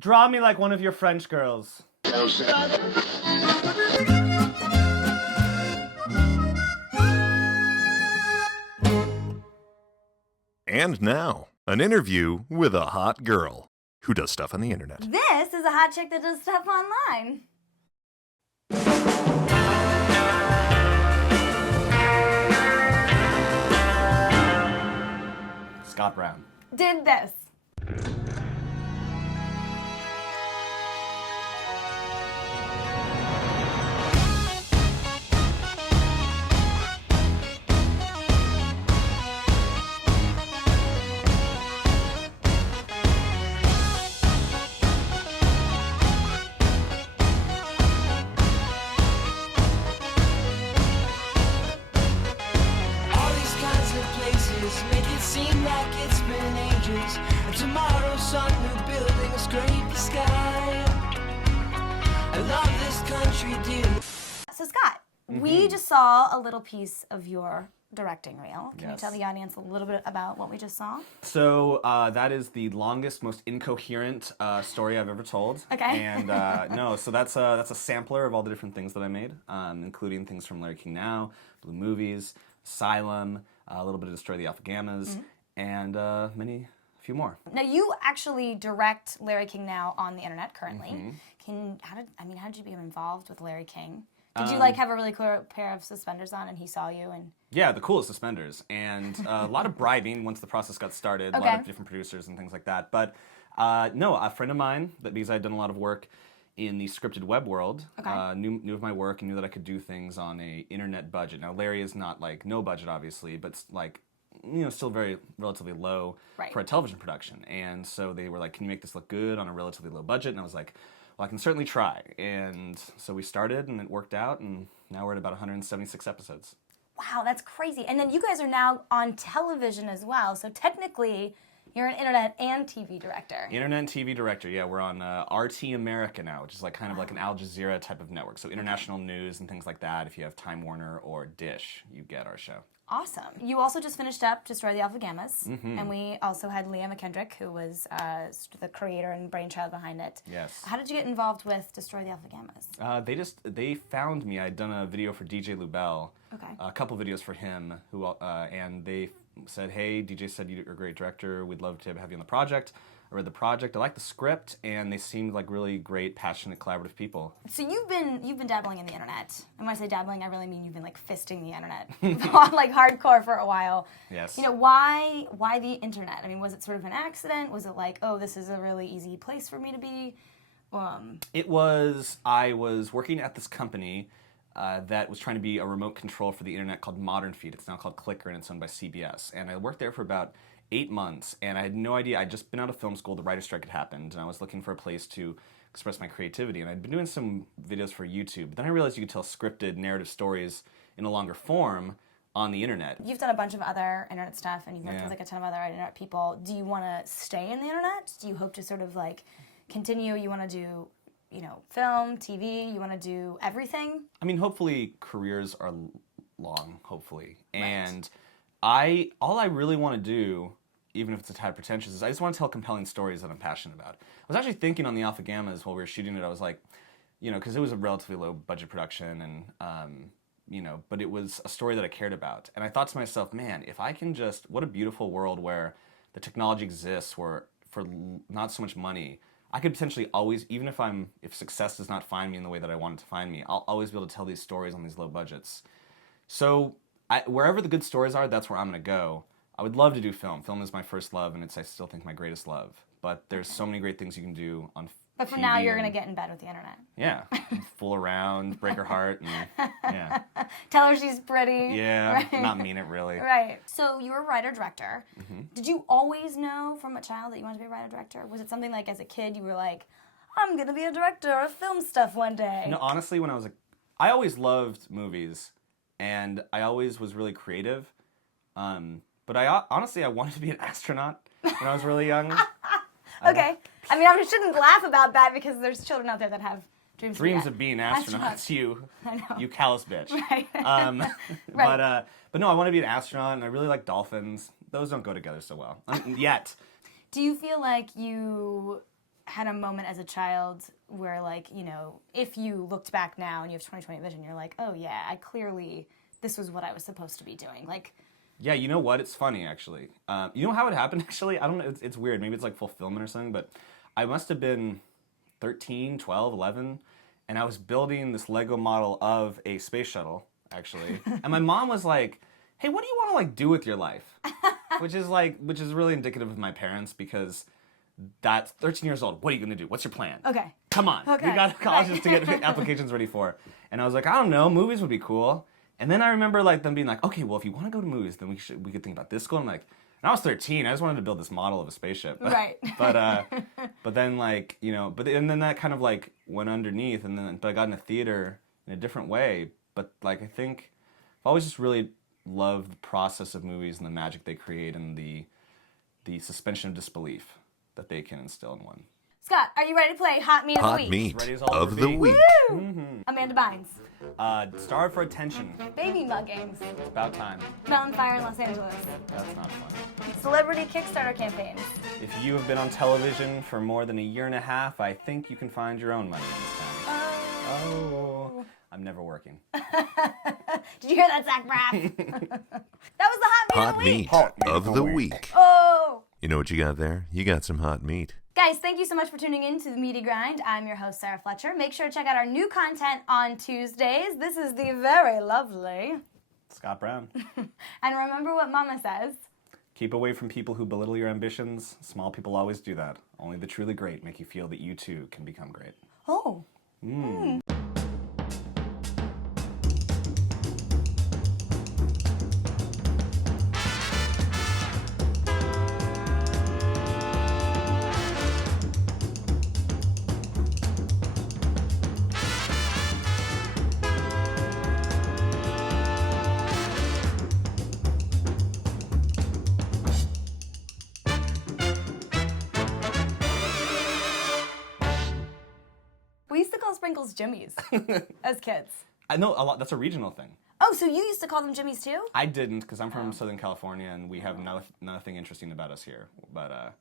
Draw me like one of your French girls. And now, an interview with a hot girl who does stuff on the internet. This is a hot chick that does stuff online. Scott Brown. Did this. Make it seem like it's been ages. And tomorrow some new building will scrape the sky. I love this country, dear. So Scott, we just saw a little piece of your directing reel. Can you tell the audience a little bit about what we just saw? So that is the longest, most incoherent story I've ever told. Okay. And so that's a sampler of all the different things that I made, including things from Larry King Now, Blue Movies, Asylum, a little bit of Destroy the Alpha Gammas, and a few more. Now you actually direct Larry King Now on the internet currently. How did you become involved with Larry King? Did you have a really cool pair of suspenders on and he saw you and? Yeah, the coolest suspenders, and a lot of bribing once the process got started. A lot of different producers and things like that. But no, a friend of mine, because I had done a lot of work in the scripted web world, knew of my work and knew that I could do things on a internet budget. Now Larry is not like no budget, obviously, but still very relatively low for a television production. And so they were like, "Can you make this look good on a relatively low budget?" And I was like, "Well, I can certainly try." And so we started, and it worked out, and now we're at about 176 episodes. Wow, that's crazy. And then you guys are now on television as well. So technically, you're an internet and TV director. Internet and TV director, yeah. We're on RT America now, which is kind of like an Al Jazeera type of network. So international news and things like that. If you have Time Warner or Dish, you get our show. Awesome. You also just finished up Destroy the Alpha Gammas. And we also had Leah McKendrick, who was the creator and brainchild behind it. Yes. How did you get involved with Destroy the Alpha Gammas? They found me. I'd done a video for DJ Lubell. Okay. A couple videos for him, and they said, "Hey, DJ said you're a great director. We'd love to have you on the project." I read the project. I liked the script, and they seemed like really great, passionate, collaborative people. So you've been dabbling in the internet. And when I say dabbling, I really mean you've been fisting the internet, hardcore for a while. Yes. Why the internet? I mean, was it sort of an accident? Was it this is a really easy place for me to be? It was. I was working at this company that was trying to be a remote control for the internet called Modern Feed. It's now called Clicker, and it's owned by CBS. And I worked there for about 8 months, and I had no idea. I'd just been out of film school. The writer's strike had happened, and I was looking for a place to express my creativity. And I'd been doing some videos for YouTube, but then I realized you could tell scripted narrative stories in a longer form on the internet. You've done a bunch of other internet stuff, and you've worked with a ton of other internet people. Do you want to stay in the internet? Do you hope to sort of continue? You want to do film, TV, you want to do everything? I mean, hopefully careers are long, hopefully. Right. And all I really want to do, even if it's a tad pretentious, is I just want to tell compelling stories that I'm passionate about. I was actually thinking on the Alpha Gammas while we were shooting it, I was like, because it was a relatively low budget production and, but it was a story that I cared about. And I thought to myself, man, if I can what a beautiful world where the technology exists where for not so much money, I could potentially always, even if success does not find me in the way that I want it to find me, I'll always be able to tell these stories on these low budgets. So wherever the good stories are, that's where I'm going to go. I would love to do film. Film is my first love, and I still think my greatest love. But there's so many great things you can do on But for TV now, you're going to get in bed with the internet. Yeah. Fool around, break her heart, and yeah. Tell her she's pretty. Yeah, right? Not mean it, really. Right. So you were a writer-director. Did you always know from a child that you wanted to be a writer-director? Was it something as a kid you were like, I'm going to be a director of film stuff one day? No, honestly, I always loved movies, and I always was really creative. But I wanted to be an astronaut when I was really young. Okay. I mean, I shouldn't laugh about that because there's children out there that have dreams of being astronauts. I know. You callous bitch. Right. Right. But no, I want to be an astronaut, and I really like dolphins. Those don't go together so well yet. Do you feel like you had a moment as a child where, like, you know, if you looked back now and you have 20/20 vision, you're like, oh yeah, this was what I was supposed to be doing. Like, Yeah, you know what? It's funny, actually. You know how it happened, actually? I don't know. It's weird. Maybe it's like fulfillment or something, but I must have been 13, 12, 11, and I was building this Lego model of a space shuttle, actually. And my mom was like, hey, what do you want to, like, do with your life? Which is really indicative of my parents, because that's 13 years old. What are you going to do? What's your plan? okay. Come on. Okay. We got colleges Right. to get applications ready for. And I was like, I don't know, movies would be cool. And then I remember like them being like, okay, well, if you want to go to movies, then we could think about this school. I'm like, and I was 13. I just wanted to build this model of a spaceship. Right. But then like, you know, and then that kind of like went underneath, but I got into theater in a different way. But like, I think I've always just really loved the process of movies and the magic they create and the suspension of disbelief that they can instill in one. Scott, are you ready to play Hot Meat of the Hot Week? meat Ready as I'll of ever the be. week. Woo! Amanda Bynes. Starved for attention. Baby muggings. It's about time. Mountain Fire in Los Angeles. That's not fun. Celebrity Kickstarter campaigns. If you have been on television for more than a year and a half, I think you can find your own money in this town. Oh, I'm never working. Did you hear that, Zach Braff? That was the Hot Meat Hot of the Week. meat of the week. Oh! You know what you got there? You got some hot meat. Guys, thank you so much for tuning in to The Meaty Grind. I'm your host, Sarah Fletcher. Make sure to check out our new content on Tuesdays. This is the very lovely. Scott Brown. And remember what Mama says. Keep away from people who belittle your ambitions. Small people always do that. Only the truly great make you feel that you too can become great. Oh. We used to call sprinkles Jimmies as kids. I know a lot. That's a regional thing. Oh, so you used to call them Jimmies too? I didn't, because I'm from Southern California and we have nothing interesting about us here. But